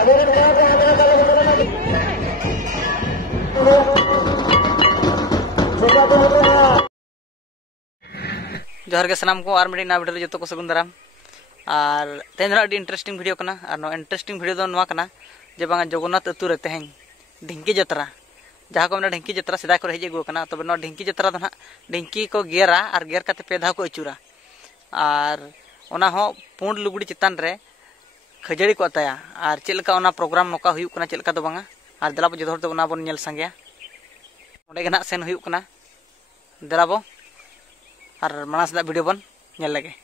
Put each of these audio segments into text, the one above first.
जोहार के सामान को और मिडी ना वीडियो जो को सगुन दाराम और तेन अभी इंटरेस्टिंग वीडियो करना और इंटरेस्टिंग वीडियो दो करना जे बांगा जगन्नाथ अतु रे तेहें ढिंकी जत्रा जहाँ को ढिंकी जत्रा सेदा को हेज अगू करना तब ढिंकी जत्रा ना ढिंकी को गेरा और गेर करते पे धाव को अचूरा और ओना हो पुंड लुगड़ी चितान रे खजड़ी को अताया और चलका ओना प्रोग्राम नोका हुयुक कना चलका दो बांगा और दलाबो जो तो ओना बोन नेल संगया ओंडे गे ना सेन हुयुक कना दलाबो और मानस दा वीडियो बन नेल लगे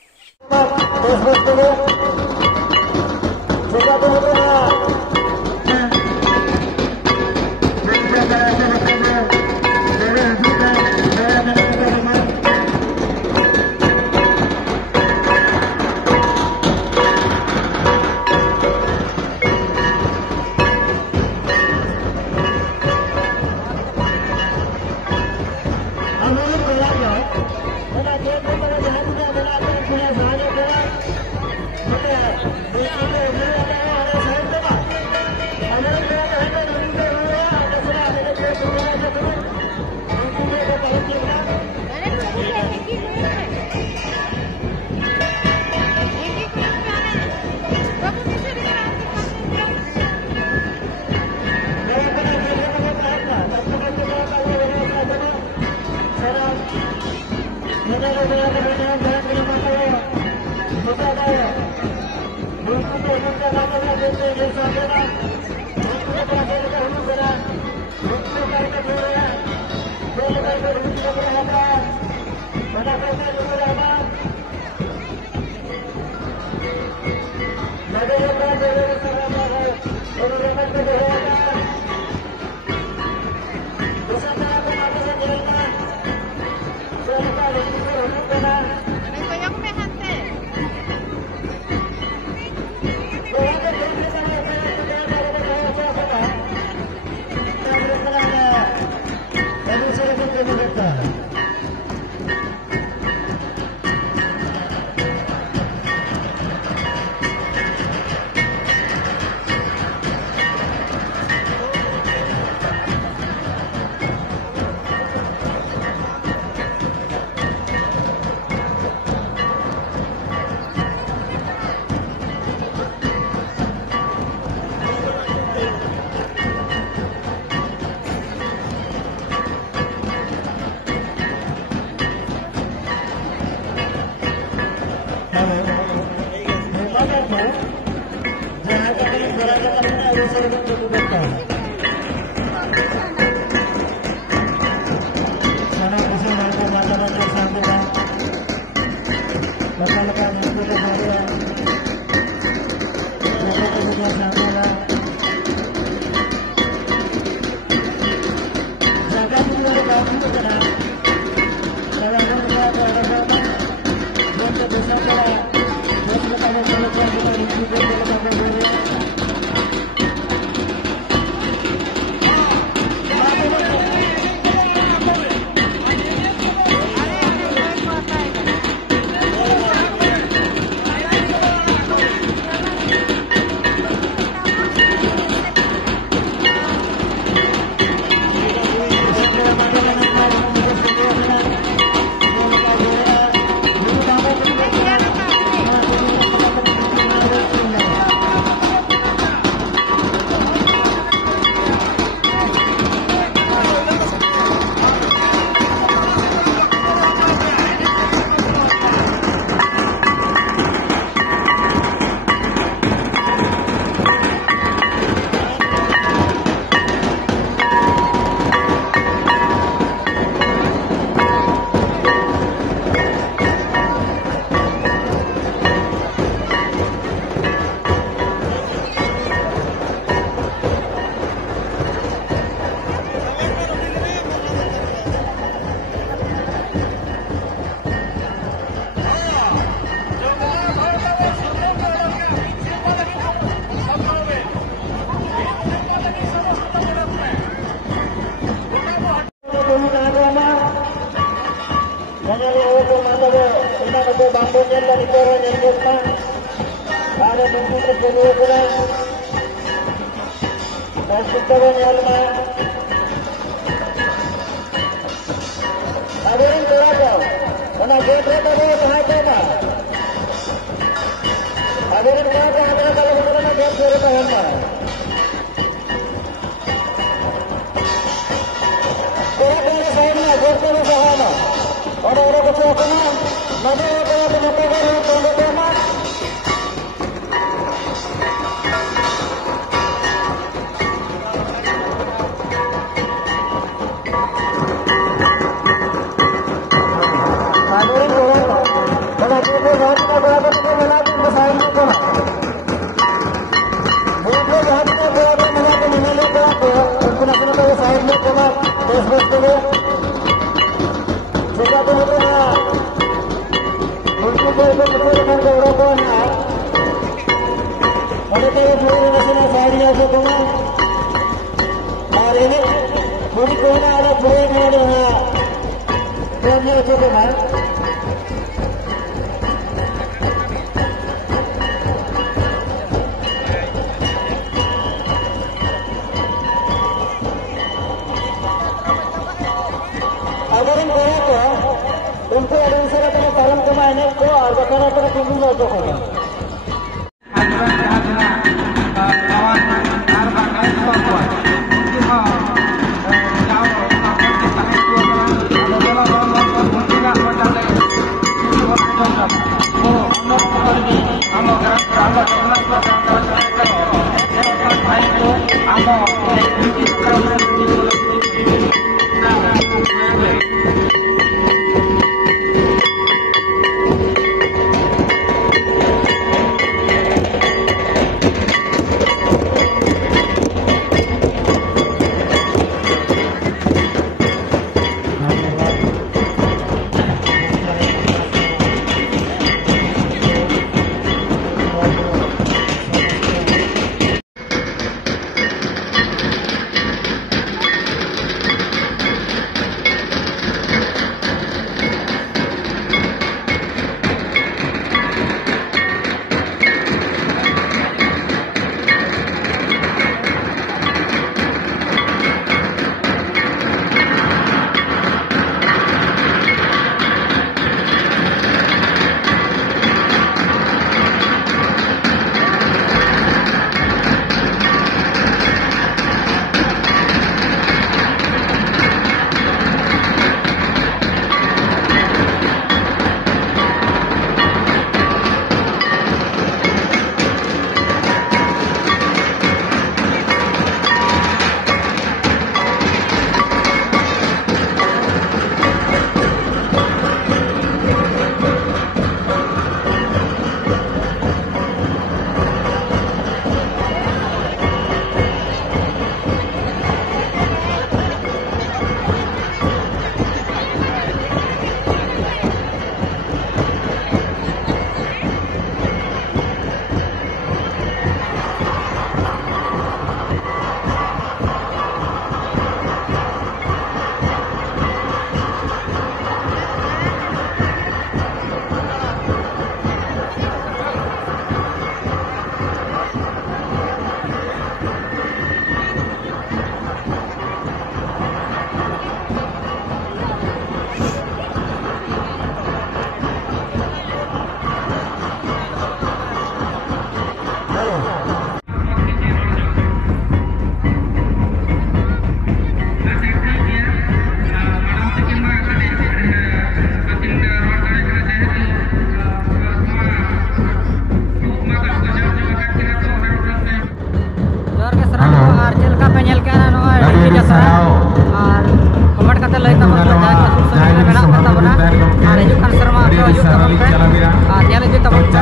ᱧᱮᱞ ᱤᱫᱤ ᱛᱟᱵᱚᱱ ᱯᱮ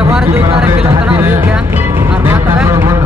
ᱮᱵᱟᱨ 2 ᱛᱟᱹᱨᱤᱠᱷ ᱦᱤᱞᱳᱜ ᱦᱩᱭᱩᱜ ᱜᱮᱭᱟ ᱟᱨ ᱢᱟ ᱛᱚᱵᱮ